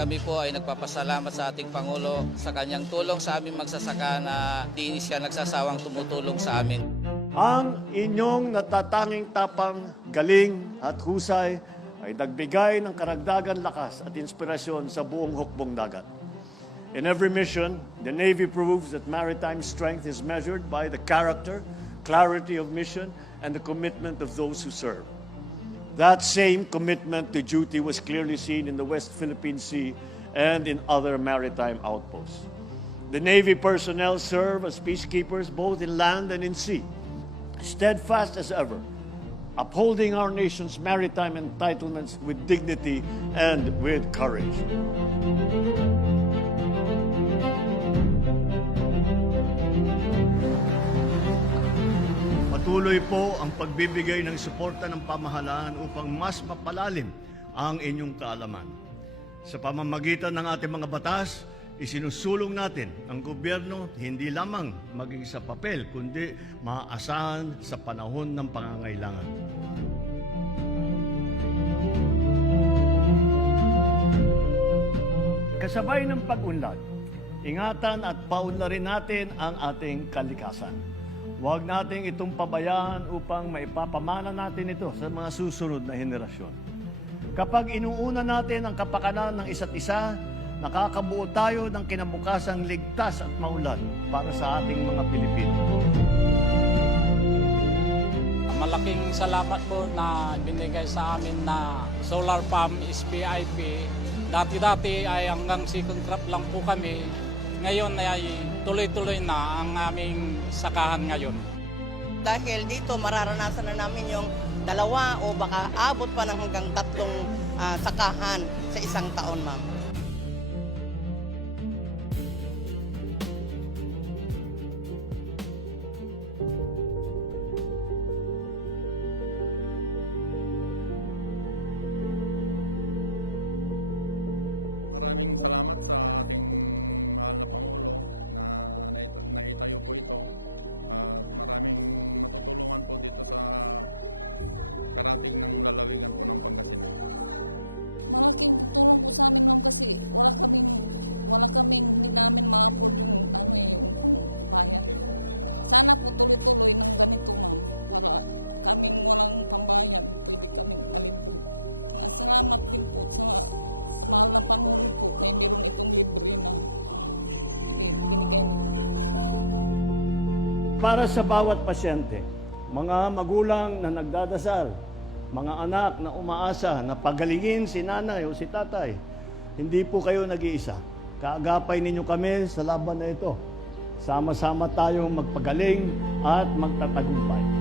Kami po ay nagpapasalamat sa ating Pangulo sa kanyang tulong sa aming magsasaka na di siya nagsasawang tumutulong sa amin. Ang inyong natatanging tapang, galing at husay ay nagbigay ng karagdagan lakas at inspirasyon sa buong hukbong dagat. In every mission, the Navy proves that maritime strength is measured by the character, clarity of mission, and the commitment of those who serve. That same commitment to duty was clearly seen in the West Philippine Sea and in other maritime outposts. The Navy personnel serve as peacekeepers both in land and in sea, steadfast as ever, upholding our nation's maritime entitlements with dignity and with courage. Patuloy po ang pagbibigay ng suporta ng pamahalaan upang mas mapalalim ang inyong kaalaman. Sa pamamagitan ng ating mga batas, isinusulong natin ang gobyerno hindi lamang maging sa papel, kundi maaasahan sa panahon ng pangangailangan. Kasabay ng pag-unlad, ingatan at paunlarin natin ang ating kalikasan. Huwag nating itong pabayaan upang maipapamana natin ito sa mga susunod na henerasyon. Kapag inuuna natin ang kapakanan ng isa't isa, nakakabuo tayo ng kinabukasang ligtas at maunlad para sa ating mga Pilipino. Malaking salamat po na binigay sa amin na solar farm SPIP. Dati-dati ay hanggang second crop lang po kami. Ngayon ay tuloy-tuloy na ang aming sakahan ngayon. Dahil dito mararanasan na namin yung 2 o baka abot pa ng hanggang 3 sakahan sa isang taon, ma'am. Para sa bawat pasyente, mga magulang na nagdadasal, mga anak na umaasa na pagalingin si nanay o si tatay, hindi po kayo nag-iisa. Kaagapay ninyo kami sa laban na ito. Sama-sama tayong magpagaling at magtatagumpay.